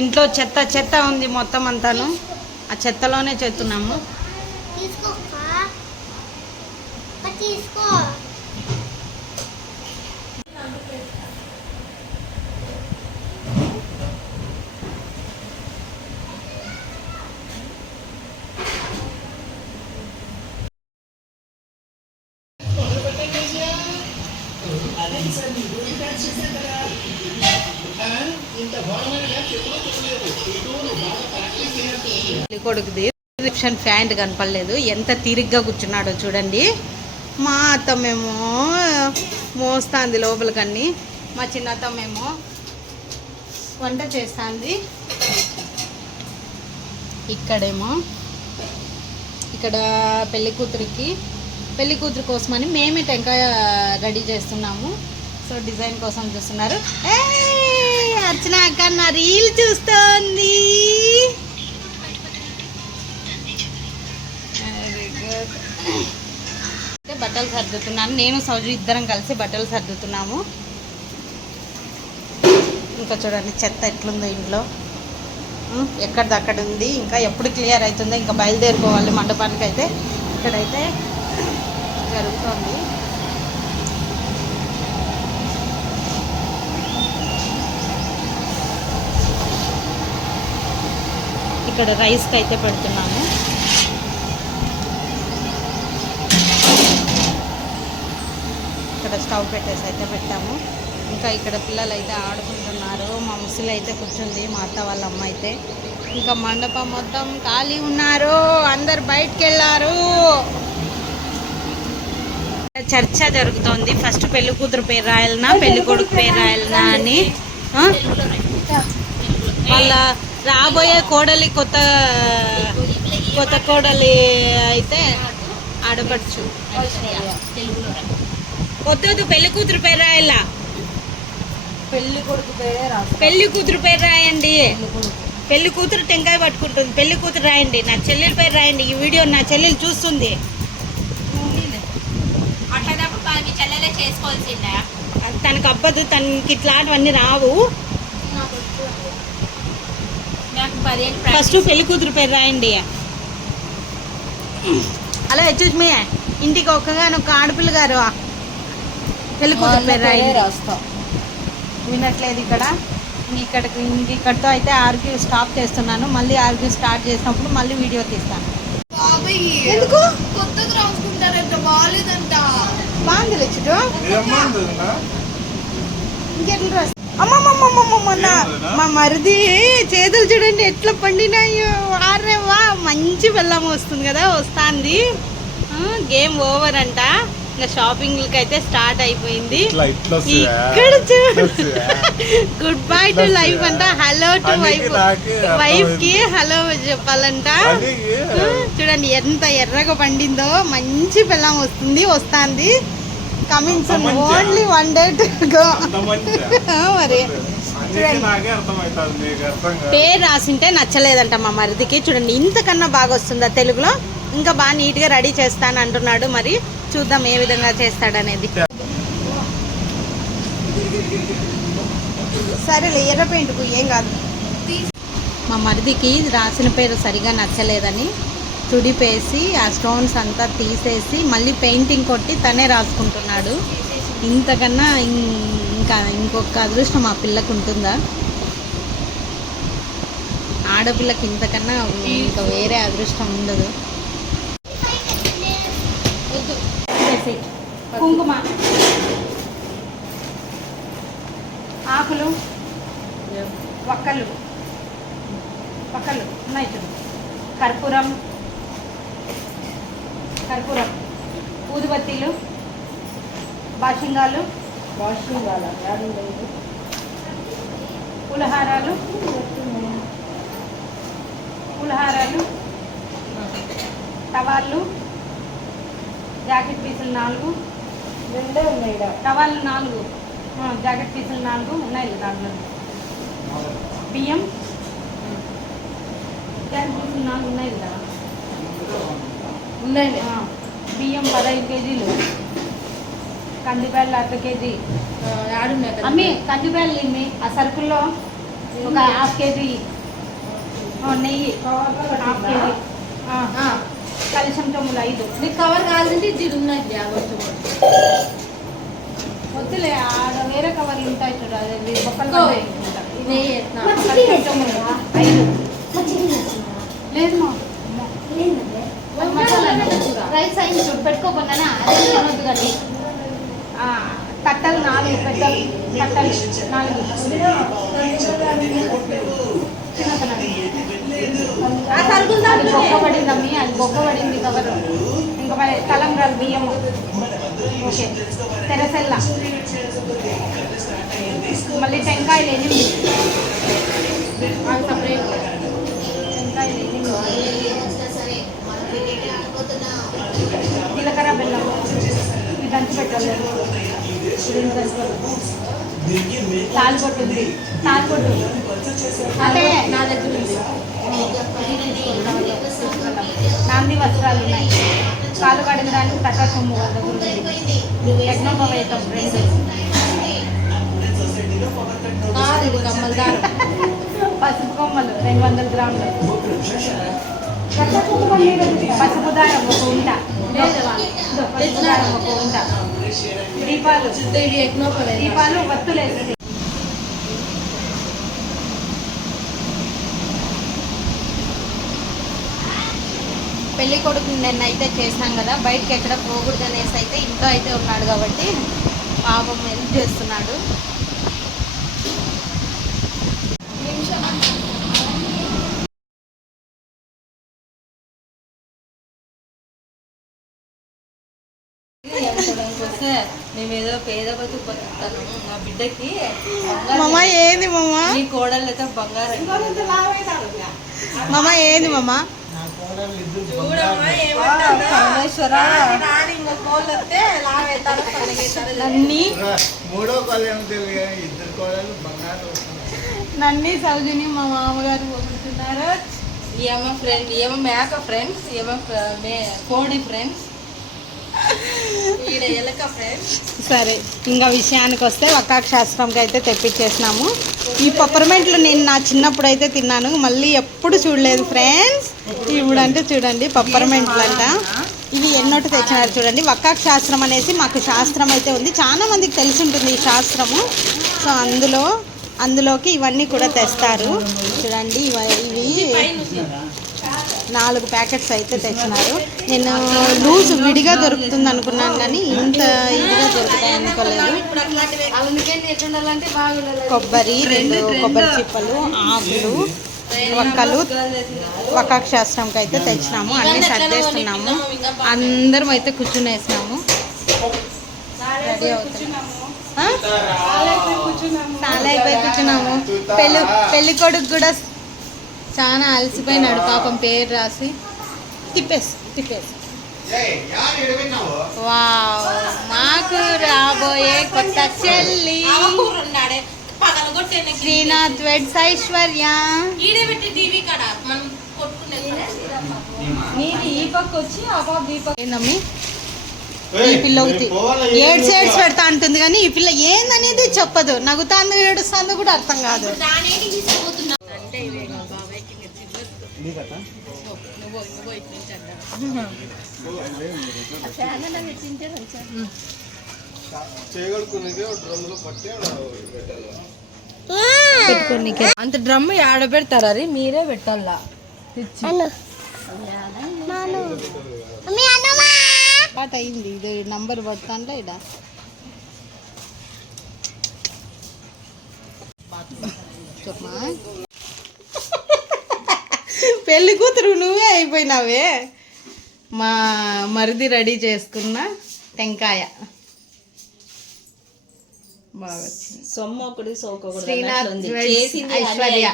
ఇంట్లో చెత్త చెత్త ఉంది మొత్తం అంతాను. ఆ చెత్తలోనే చేస్తున్నాము. తీసుకో అక్క. కొడుకుది. రిసెప్షన్ ప్యాంట్ కనపడలేదు. ఎంత తిరిగ్గా కూర్చున్నాడో చూడండి. మా అత్తమ్మేమో మోస్తాంది లోపలికన్నీ. మా చిన్న అత్తమ్మేమో వంట చేస్తాంది. ఇక్కడేమో ఇక్కడ పెళ్ళి కూతురికి పెళ్ళి కూతురు కోసమని మేమే టెంకాయ రెడీ చేస్తున్నాము. సో డిజైన్ కోసం చూస్తున్నారు. ఏ అర్చన అక్క నా రీల్ చూస్తోంది. అయితే బట్టలు సర్దుతున్నాను. నేను సౌజు ఇద్దరం కలిసి బట్టలు సర్దుతున్నాము. ఇంకా చూడండి చెత్త ఎట్లుందో ఇంట్లో. ఉం, ఎక్కడిది అక్కడ ఉంది. ఇంకా ఎప్పుడు క్లియర్ అవుతుందో ఇంకా బయలుదేరిపోవాలి మండపానికి అయితే ఇక్కడైతే జరుగుతుంది. ఇక్కడ రైస్కి అయితే పెడుతున్నాము. ఇక్కడ స్టవ్ పెట్టేసి అయితే పెట్టాము. ఇంకా ఇక్కడ పిల్లలు అయితే ఆడుకుంటున్నారు. మా ముసలి అయితే కూర్చుంది మా అత్త వాళ్ళ అమ్మ అయితే. ఇంకా మండపం మొత్తం ఖాళీ ఉన్నారు. అందరు బయటికి వెళ్ళారు చర్చ జరుగుతోంది. ఫస్ట్ పెళ్ళి కూతురు పేరు రాయాలనా పెళ్ళి కొడుకు పేరు రాయాలనా అని? వాళ్ళ రాబోయే కోడలి కొత్త కొత్త కోడలి అయితే ఆడపడుచు. వద్దొద్దు పెళ్ళి కూతురు పేరు రాయాలా పెళ్ళి కొడుకు పేరే పెళ్ళి కూతురు పేరు రాయండి. పెళ్ళి కూతురు టెంకాయ పట్టుకుంటుంది. పెళ్ళి కూతురు రాయండి. నా చెల్లెల పేరు రాయండి. ఈ వీడియో నా చెల్లెలు చూస్తుంది. తనకు అబ్బదు తనకి ఇట్లాంటివన్నీ రావు. ఫస్ట్ పెళ్ళి కూతురు పేరు రాయండి. హలో చూసి మీ ఇంటికి ఒక్కగాని ఒక ఆడపిల్ల గారు పెళ్ళి కూతురు పేరు రాయండి. రాస్తా. వినట్లేదు ఇక్కడ. ఇంక ఇక్కడికి ఇంక ఇక్కడితో అయితే ఆర్గ్యూ స్టాప్ చేస్తున్నాను. మళ్ళీ ఆర్గ్యూ స్టార్ట్ చేసినప్పుడు మళ్ళీ వీడియో తీస్తాను. ఎందుకు? కొత్తగా రాసుకుంటారంట బాగాలేదంట బాగుంది ఇంకెట్లా రాస్ అమ్మమ్మమ్మమ్మమ్మ మా మరిది చేతులు చూడండి ఎట్లా పండినాయో. వారే వా మంచి బెల్లం వస్తుంది కదా వస్తుంది. గేమ్ ఓవర్ అంట. ఇంకా షాపింగ్లకి అయితే స్టార్ట్ అయిపోయింది? ఇక్కడ? గుడ్ బై టు లైఫ్ అంట. Hello to wife. వైఫ్కి హలో చెప్పాలంట. చూడండి ఎంత ఎర్రగా పండిందో. మంచి బెల్లం వస్తుంది వస్తుంది. Coming soon? Only one day to go? మరి. పేరు రాసింటే నచ్చలేదంట మా మరిదికి. చూడండి ఇంతకన్నా బాగా వస్తుందా తెలుగులో? ఇంకా బాగా నీట్గా రెడీ చేస్తాను అంటున్నాడు మరి. చూద్దాం ఏ విధంగా చేస్తాడనేది. సరేలే ఎర్ర పెయింట్కు ఏం కాదు. మా మరిదికి రాసిన పేరు సరిగా నచ్చలేదని తుడిపేసి ఆ స్టోన్స్ అంతా తీసేసి మళ్ళీ పెయింటింగ్ కొట్టి తనే రాసుకుంటున్నాడు. ఇంతకన్నా ఇంకా ఇంకొక అదృష్టం ఆ పిల్లకు ఉంటుందా? ఆడపిల్లకి ఇంతకన్నా ఇంకా వేరే అదృష్టం ఉండదు. కుంకుమ. ఆకులు. వక్కలు. వక్కలు. ఉన్నాయి చూడు. కర్పూరం. కర్పూరం. ఊదుబత్తీలు బాషింగాలు లేదు పులహారాలు పులహారాలు టవాళ్ళు జాకెట్ పీసులు నాలుగు. రెండే ఉన్నాయి. టవాళ్ళు నాలుగు. జాకెట్ పీసులు నాలుగు ఉన్నాయి దాంట్లో బియ్యం జాకెట్ పీసులు నాలుగు ఉన్నాయి కదా ఉన్నాయి బియ్యం పదహైదు కేజీలు కందిబ్యాళ్ళు అర్ధ కేజీ ఆడున్నాయి అమ్మి కందిబ్యాళ్ళు ఇమ్మి ఆ సరుకుల్లో ఒక హాఫ్ కేజీ నెయ్యి హాఫ్ కేజీ పది చెంచములు ఐదు. నీకు కవర్ కావాలంటే ఇది బ్యాగ్ వచ్చి వద్దులే ఆడ వేరే కవర్లు ఉంటాయి చూడు అది చెంచములు ఐదు. లేదు మా. రైస్ అయింది పెట్టుకోకుండా అదే ఆ, కట్టలు నాలుగు పెద్దలు కట్టలు నాలుగు. అది దాంట్లో బొక్కబడిందమ్మి అది బొక్కబడింది కవరు. ఇంకా మరి కలంబ్రాలు బియ్యము. ఓకే తెరసెల్ల. మళ్ళీ టెంకాయలు ఎనిమిది సపరేట్. టెంకాయలు ఎనిమిది ఇది దంచి పెట్టాలి తాలిపొట్టు ఉంది. తాలిపొట్టు అంటే నా దగ్గర ఉంది నాంది వస్త్రాలు ఉన్నాయి కాలు కడగడానికి తట్ట సొమ్ము వాళ్ళ దగ్గర ఉంది యజ్ఞోపవేతం రెండు కమ్మలు పసుపు కొమ్మలు రెండు వందల గ్రాములు పసుపు దారం ఒక ఉంటా లేదు ఒక ఉంట దీపాలు ఇది ఎగ్నోపవే దీపాలు వత్తులేదు పెళ్ళి కొడుకు నిన్న అయితే చేశాం కదా బయటకి ఎక్కడ పోకూడదు అనేసి అయితే ఇంట్లో అయితే ఉన్నాడు కాబట్టి పాపం హెల్ప్ చేస్తున్నాడు. నిమిషం వస్తే మేము ఏదో పేద బతు బతుకుతాను మా బిడ్డకి మామ ఏంది మామ ఈ కోడళ్ళతో బంగారం. మామ ఏంది మామ? పరమేశ్వర ఇంకో కోళ్ళు వస్తే లాగైతారు పడగైతారు నన్ని మూడో ఇద్దరు కోడలు బంగారు. నన్ని సౌజని మా మామగారు పోతున్నారు ఏమో ఫ్రెండ్ ఏమో మేక ఫ్రెండ్స్ ఏమో మే కోడి ఫ్రెండ్స్ సరే ఇంకా విషయానికి వస్తే వక్కాకు శాస్త్రంకి అయితే తెప్పించేసినాము. ఈ పప్పర్మెంట్లు నేను నా చిన్నప్పుడు అయితే తిన్నాను. మళ్ళీ ఎప్పుడు చూడలేదు ఫ్రెండ్స్ ఇప్పుడంటే చూడండి పప్పర్మెంట్లు అంట ఇవి ఎన్నోటి తెచ్చినారు చూడండి. వక్కాక్ శాస్త్రం అనేసి మాకు శాస్త్రం అయితే ఉంది. చాలా మందికి తెలిసి ఉంటుంది ఈ శాస్త్రము. సో అందులో అందులోకి ఇవన్నీ కూడా తెస్తారు. చూడండి ఇవి. నాలుగు ప్యాకెట్స్ అయితే తెచ్చినారు. నేను లూజ్ విడిగా దొరుకుతుంది అనుకున్నాను కానీ ఇంత ఇదిగా దొరుకుతాయి అనుకోలేదు. కొబ్బరి రెండు కొబ్బరి చిప్పలు ఆకులు ఒక్కలు ఒక్కొక్క శాస్త్రంకి అయితే తెచ్చినాము. అన్ని సర్దేస్తున్నాము. అందరం అయితే కూర్చునేసినాము. రెడీ అవుతున్నాము? చాలా అయిపోయి కూర్చున్నాము. పెళ్ళి పెళ్ళి కొడుకు కూడా చాలా అలసిపోయినాడు పాపం పేరు రాసి. తిప్పేసి తిప్పేసి. వావ్ మాకు రాబోయే కొత్త చెల్లి. శ్రీనాథ్ వెడ్స్ ఐశ్వర్య నీది ఈ పక్క వచ్చి ఆ పాప ఈ పక్క. ఏందమ్మి? ఈ ఏయ్, పిల్ల నేను ఒకటి పోవాలా? ఏడ్స్ ఏడ్స్ పెడతా అంటుంది కానీ ఈ పిల్ల ఏందనేది చెప్పదు. నవ్వుతాందో ఏడుస్తుందో కూడా అర్థం కాదు. పెట్టుకోనికి. అంత డ్రమ్ ఆడ పెడతారా రీ మీరే పెట్టాలా? తెచ్చి. పాట అయింది. ఇది నంబర్ పడతాంటే ఇడ? చెప్పమా పెళ్ళి కూతురు నువ్వే అయిపోయినావే. మా మరిది రెడీ చేసుకున్న టెంకాయ. బాగా వచ్చింది. సొమ్ము ఒకటి సోకొకటి చేసింది ఐశ్వర్య.